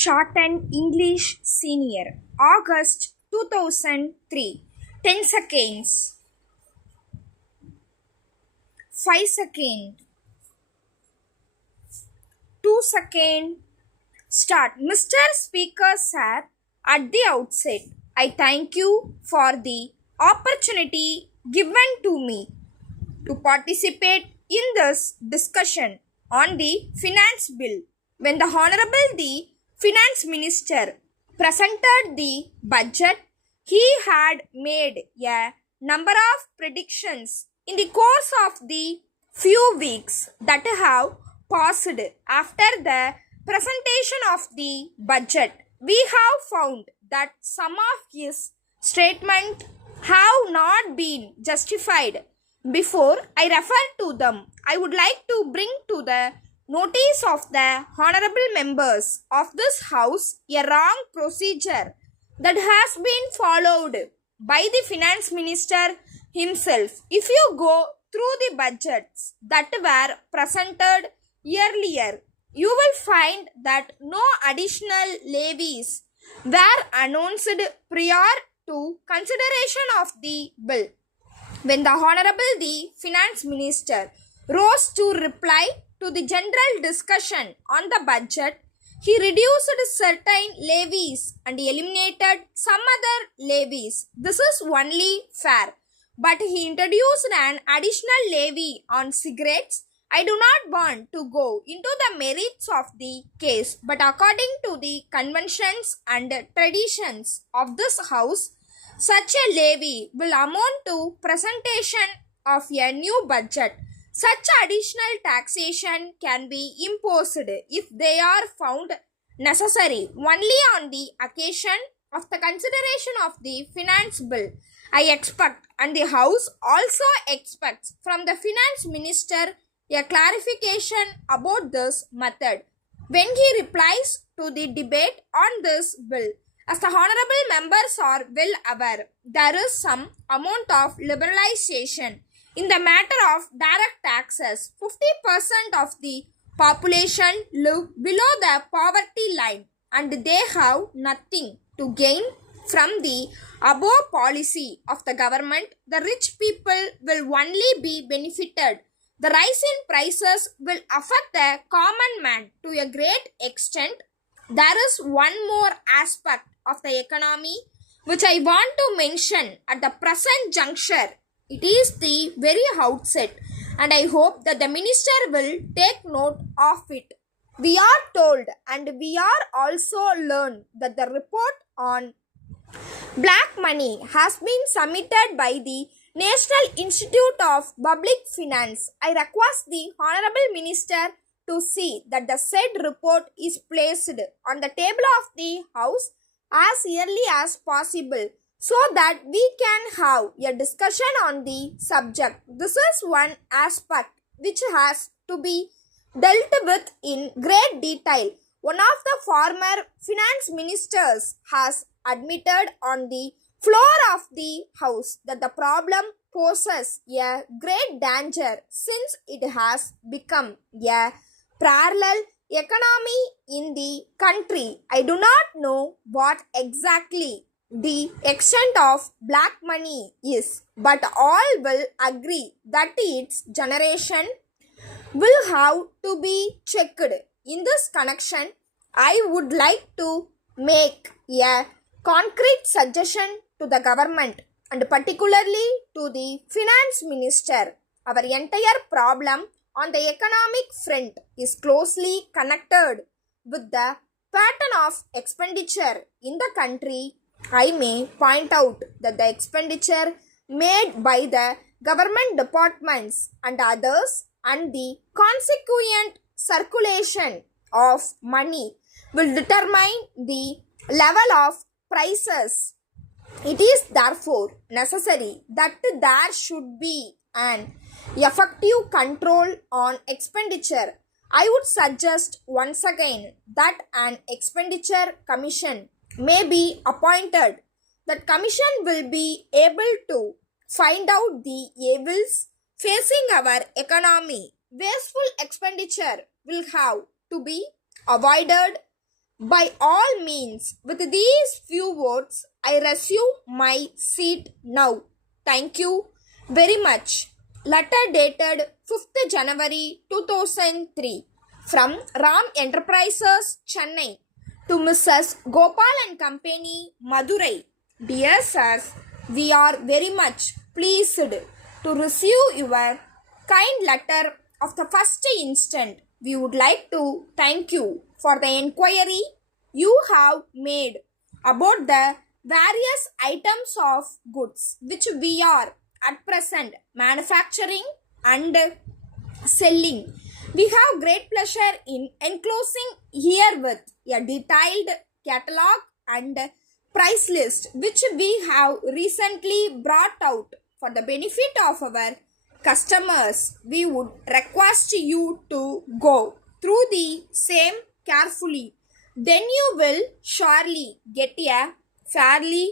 Shorthand English Senior, August 2003. 10 seconds. 5 seconds. 2 seconds. Start. Mr. Speaker Sir, at the outset, I thank you for the opportunity given to me to participate in this discussion on the finance bill. When the Honorable the Finance Minister presented the budget, he had made a number of predictions in the course of the few weeks that have passed after the presentation of the budget. We have found that some of his statements have not been justified. Before I refer to them, I would like to bring to the notice of the honorable members of this house a wrong procedure that has been followed by the finance minister himself. If you go through the budgets that were presented earlier, you will find that no additional levies were announced prior to consideration of the bill. When the Honorable the Finance Minister rose to reply to the general discussion on the budget, he reduced certain levies and eliminated some other levies. This is only fair. But he introduced an additional levy on cigarettes. I do not want to go into the merits of the case, but according to the conventions and traditions of this house, such a levy will amount to presentation of a new budget. Such additional taxation can be imposed if they are found necessary only on the occasion of the consideration of the finance bill. I expect, and the House also expects, from the finance minister a clarification about this method when he replies to the debate on this bill. As the honorable members are well aware, there is some amount of liberalization in the matter of direct taxes. 50% of the population live below the poverty line and they have nothing to gain from the above policy of the government. The rich people will only be benefited. The rise in prices will affect the common man to a great extent. There is one more aspect of the economy which I want to mention at the present juncture. It is the very outset, and I hope that the minister will take note of it. We are told and we are also learned that the report on black money has been submitted by the National Institute of Public Finance. I request the Honorable Minister to see that the said report is placed on the table of the House as early as possible so that we can have a discussion on the subject. This is one aspect which has to be dealt with in great detail. One of the former finance ministers has admitted on the floor of the House that the problem poses a great danger since it has become a parallel economy in the country. I do not know what exactly the extent of black money is, but all will agree that its generation will have to be checked. In this connection, I would like to make a concrete suggestion to the government and particularly to the finance minister. Our entire problem on the economic front is closely connected with the pattern of expenditure in the country. I may point out that the expenditure made by the government departments and others and the consequent circulation of money will determine the level of prices. It is therefore necessary that there should be an effective control on expenditure. I would suggest once again that an expenditure commission may be appointed. That commission will be able to find out the evils facing our economy. Wasteful expenditure will have to be avoided By all means, with these few words, I resume my seat now. Thank you very much. Letter dated 5th January 2003 from Ram Enterprises, Chennai to Mrs. Gopal and Company, Madurai. Dear sirs, we are very much pleased to receive your kind letter of the first instant. We would like to thank you for the inquiry you have made about the various items of goods which we are at present manufacturing and selling. We have great pleasure in enclosing here with a detailed catalog and price list which we have recently brought out for the benefit of our customers. We would request you to go through the same carefully. Then you will surely get a fairly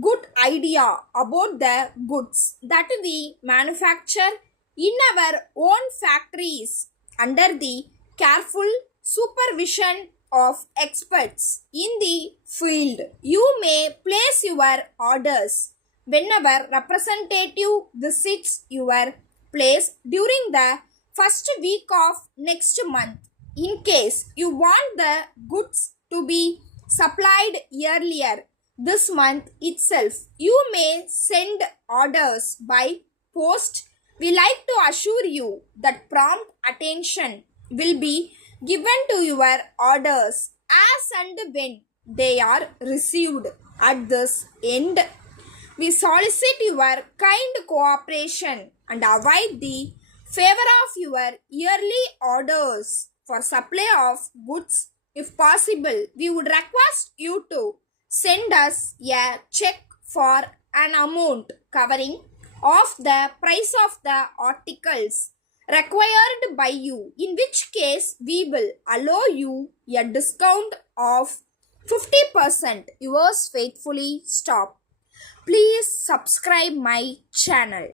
good idea about the goods that we manufacture in our own factories under the careful supervision of experts in the field. You may place your orders whenever representative visits your place during the first week of next month. In case you want the goods to be supplied earlier this month itself, you may send orders by post. We like to assure you that prompt attention will be given to your orders as and when they are received. At this end, we solicit your kind cooperation and avoid the favor of your yearly orders for supply of goods. If possible, we would request you to send us a check for an amount covering of the price of the articles required by you, in which case we will allow you a discount of 50%. Yours faithfully, Stop. Please subscribe my channel.